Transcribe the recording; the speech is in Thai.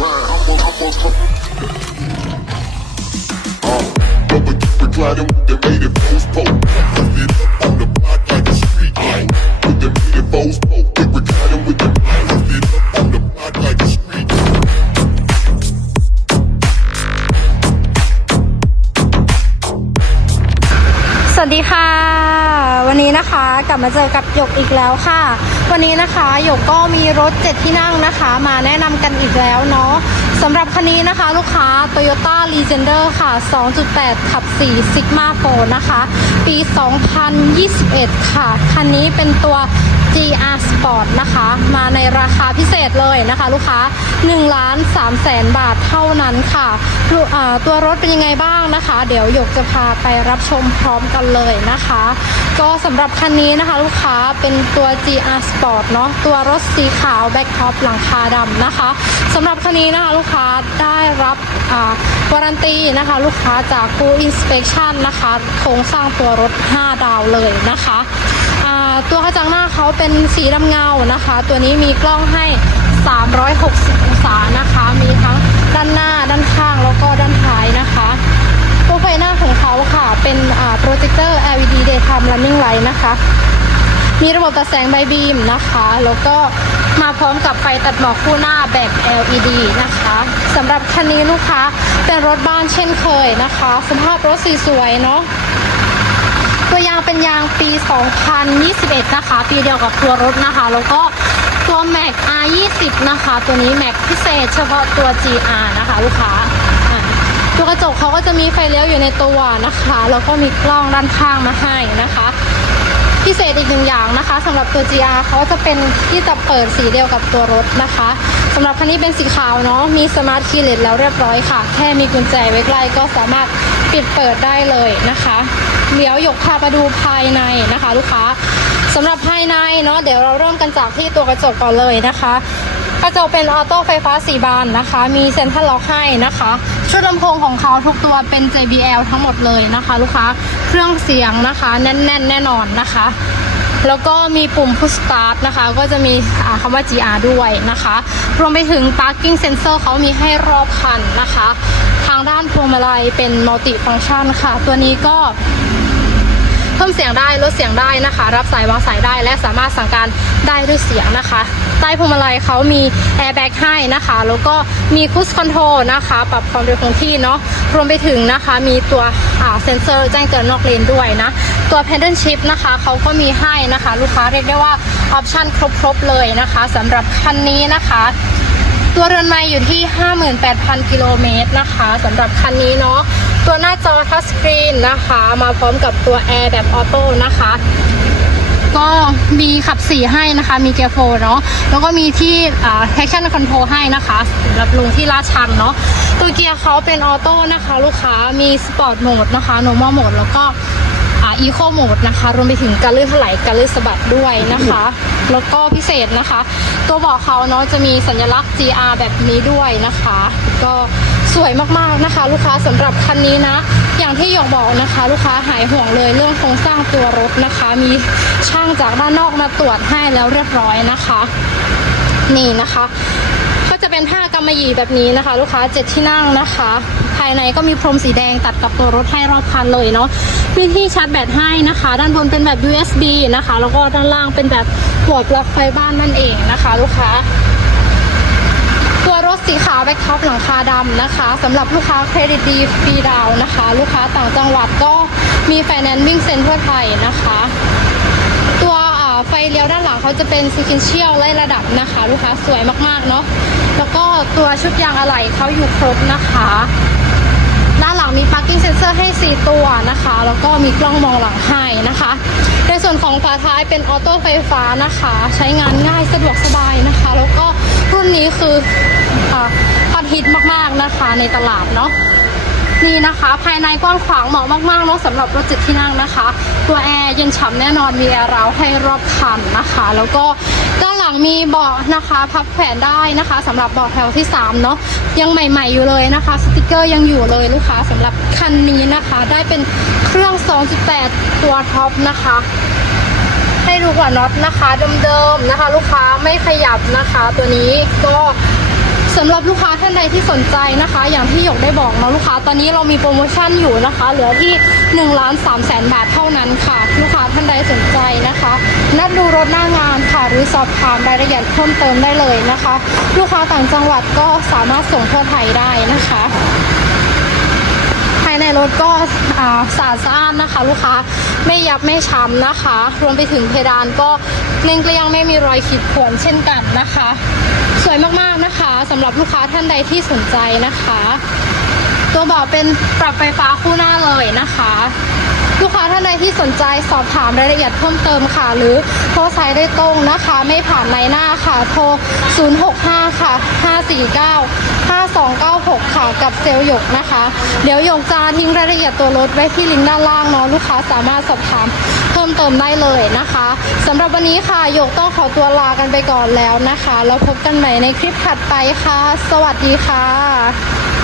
Double, double, gliding with the native post pole. ค่ะ วันนี้นะคะกลับมาเจอกับหยกอีกแล้วค่ะ วันนี้นะคะหยกก็มีรถเจ็ดที่นั่งนะคะ มาแนะนำกันอีกแล้วเนาะ สำหรับคันนี้นะคะลูกค้า Toyota Legender ค่ะ 2.8 ขับ 4 Sigma 4 นะคะ ปี 2021 ค่ะ คันนี้เป็นตัว GR Sport นะคะ มาในราคาพิเศษเลยนะคะ ลูกค้า1ล้าน3แสนบาทเท่านั้นค่ะ ตัวรถเป็นยังไงบ้างนะคะ เดี๋ยวหยกจะพาไปรับชมพร้อมกันเลยนะคะ ก็สำหรับคันนี้นะคะ ลูกค้าเป็นตัว GR Sport เนาะตัวรถสีขาวแบ็คท็อปหลังคาดำนะคะสำหรับคันนี้นะคะลูกค้าได้รับอ่าวารันตีนะคะ ลูกค้าจาก Full Inspection นะคะโครงสร้างตัวรถ 5 ดาวเลยนะคะตัวกระจังหน้าเขาเป็นสีดำเงานะคะ ตัวนี้มีกล้องให้ 360 องศานะคะ มีทั้งด้านหน้าด้านข้างแล้วก็ด้านท้ายนะคะตัวไฟหน้าของเขาค่ะ เป็นอ่าโปรเจคเตอร์ LED daytime running light นะคะ มีระบบตัดแสงใบบีมนะคะ แล้วก็มาพร้อมกับไฟตัดหมอกคู่หน้าแบบ LED นะคะสำหรับคันนี้ลูกค้าเป็นรถบ้านเช่นเคยนะคะ สภาพรถสีสวยเนาะตัวยางเป็นยางปี 2021 นะคะ ปีเดียวกับตัวรถนะคะ แล้วก็ตัว Mac R20 นะคะ ตัวนี้ Mac พิเศษเฉพาะตัว GR นะคะ ลูกค้าตัวกระจกเขาก็จะมีไฟเลี้ยวอยู่ในตัวนะคะ แล้วก็มีกล้องด้านข้างมาให้นะคะ พิเศษอีกหนึ่งอย่างนะคะสำหรับตัว GR เขาจะเป็นที่จะเปิดสีเดียวกับตัวรถนะคะสำหรับคันนี้เป็นสีขาวเนาะมีสมาร์ทคีย์เลสแล้วเรียบร้อยค่ะ แค่มีกุญแจไว้ใกล้ก็สามารถปิดเปิดได้เลยนะคะเดี๋ยวหยกพามาดูภายในนะคะ ลูกค้าสำหรับภายในเนาะเดี๋ยวเราเริ่มกันจากที่ตัวกระจกก่อนเลยนะคะ กระจกเป็นออโต้ไฟฟ้า4บานนะคะ มีเซ็นทรัลล็อกให้นะคะ ชุดลำโพงของเขาทุกตัวเป็น JBL ทั้งหมดเลยนะคะ ลูกค้าเครื่องเสียงนะคะ แน่นๆแน่นอนนะคะ แล้วก็มีปุ่ม push start นะคะ ก็จะมีอ่าคำว่า GR ด้วยนะคะ รวมไปถึง parking sensor เขามีให้รอบคันนะคะ ทางด้านพวงมาลัยเป็น multi function ค่ะ ตัวนี้ก็ พิ่มเสียงได้ลดเสียงได้นะคะ รับสายวางสายได้ และสามารถสั่งการได้ด้วยเสียงนะคะ ใต้พวงมาลัยเขามีแอร์แบ็กให้นะคะ แล้วก็มีคู i คอนโทรลนะคะ ปรับความเร็วคงที่เนาะรวมไปถึงนะคะมีตัวเซ็นเซอร์แจ้งเตือนนอกเลนด้วยนะตัว Pedal Shift นะคะเขาก็มีให้นะคะ ลูกค้าเรียกได้ว่าออปชั่นครบๆเลยนะคะสำหรับคันนี้นะคะ ตัวเรือนไม้อยู่ที่ 58,000 กิโลเมตรนะคะสำหรับคันนี้เนาะตัวหน้าจอทัชสกรีนนะคะ มาพร้อมกับตัวแอร์แบบออโต้นะคะ ก็มีขับสีให้นะคะ มีเกียร์โฟร์เนาะแล้วก็มีที่อ่า traction control ให้นะคะสำหรับลงที่ลาดชันเนาะตัวเกียร์เขาเป็นออโต้นะคะ ลูกค้ามีสปอร์ตโหมดนะคะ normal โหมดแล้วก็ อ่า eco โหมดนะคะ รวมไปถึงการลื่นถลายการลื่นสะบัดด้วยนะคะ แล้วก็พิเศษนะคะ ตัวเบาะเขาเนาะจะมีสัญลักษณ์ GR แบบนี้ด้วยนะคะ ก็สวยมากๆนะคะ ลูกค้าสำหรับคันนี้นะ อย่างที่หยกบอกนะคะ ลูกค้าหายห่วงเลยเรื่องโครงสร้างตัวรถนะคะ มีช่างจากด้านนอกมาตรวจให้แล้วเรียบร้อยนะคะ นี่นะคะ เป็นผ้ากำมะหยี่แบบนี้นะคะ ลูกค้าเจ็ดที่นั่งนะคะ ภายในก็มีพรมสีแดงตัดกับตัวรถให้รอบคันเลยเนาะมีที่ชาร์จแบตให้นะคะ ด้านบนเป็นแบบ USB นะคะ แล้วก็ด้านล่างเป็นแบบหัวปลั๊กไฟบ้านนั่นเองนะคะ ลูกค้า ตัวรถสีขาวแบ็คท็อปหลังคาดำนะคะสำหรับลูกค้าเครดิตดีฟรีดาวนะคะ ลูกค้าต่างจังหวัดก็มีไฟแนนซ์วิ่งเซ็นทั่วไทยนะคะ เขาจะเป็นซีคินเชียลไล่ระดับนะคะ ลูกค้าสวยมากๆเนาะแล้วก็ตัวชุดยางอะไหล่เขาอยู่ครบนะคะ ด้านหลังมี parking sensor ให้ 4 ตัวนะคะ แล้วก็มีกล้องมองหลังให้นะคะ ในส่วนของฝาท้ายเป็นออโต้ไฟฟ้านะคะ ใช้งานง่ายสะดวกสบายนะคะ แล้วก็รุ่นนี้คือฮอตฮิตมากๆนะคะในตลาดเนาะ นี่นะคะ ภายในกว้างขวางเหมาะมากๆเนาะสำหรับรถจิตที่นั่งนะคะ ตัวแอร์เย็นฉ่ำแน่นอนมีแอร์ราวให้รอบคันนะคะ แล้วก็ด้านหลังมีเบาะนะคะ พับแขวนได้นะคะสำหรับเบาะแถวที่3เนาะยังใหม่ ๆอยู่เลยนะคะ สติกเกอร์ยังอยู่เลยลูกค้าสำหรับคันนี้นะคะ ได้เป็นเครื่อง 2.8 ตัวท็อปนะคะให้ดูกว่าน็อตนะคะเดิมๆนะคะ ลูกค้าไม่ขยับนะคะ ตัวนี้ก็ สำหรับลูกค้าท่านใดที่สนใจนะคะ อย่างที่หยกได้บอกเนาะลูกค้าตอนนี้เรามีโปรโมชั่นอยู่นะคะ เหลือที่1ล้าน3แสนบาทเท่านั้นค่ะ ลูกค้าท่านใดสนใจนะคะ นัดดูรถหน้างานค่ะ หรือสอบถามรายละเอียดเพิ่มเติมได้เลยนะคะ ลูกค้าต่างจังหวัดก็สามารถส่งทั่วไทยได้นะคะ ภายในรถก็สะอาดสะอ้านนะคะ ลูกค้าไม่ยับไม่ช้ำนะคะ รวมไปถึงเพดานก็เกลี้ยงไม่มีรอยขีดข่วนเช่นกันนะคะ สวยมากๆนะคะำหรับลูกค้าท่านใดที่สนใจนะคะ ตัวเบาะเป็นปรับไฟฟ้าคู่หน้าเลยนะคะ ลูกค้าท่านใดที่สนใจสอบถามรายละเอียดเพิ่มเติมค่ะ หรือโทรสายได้ตรงนะคะ ไม่ผ่านในหน้าค่ะ โทร 065 ค่ะ 549 5296 ค่ะ กับเซลล์หยกนะคะ เดี๋ยวหยกจะทิ้งรายละเอียดตัวรถไว้ที่ลิงก์ด้านล่างเนาะลูกค้าสามารถสอบถามเพิ่มเติมได้เลยนะคะสำหรับวันนี้ค่ะหยกต้องขอตัวลากันไปก่อนแล้วนะคะ แล้วพบกันใหม่ในคลิปถัดไปค่ะ สวัสดีค่ะ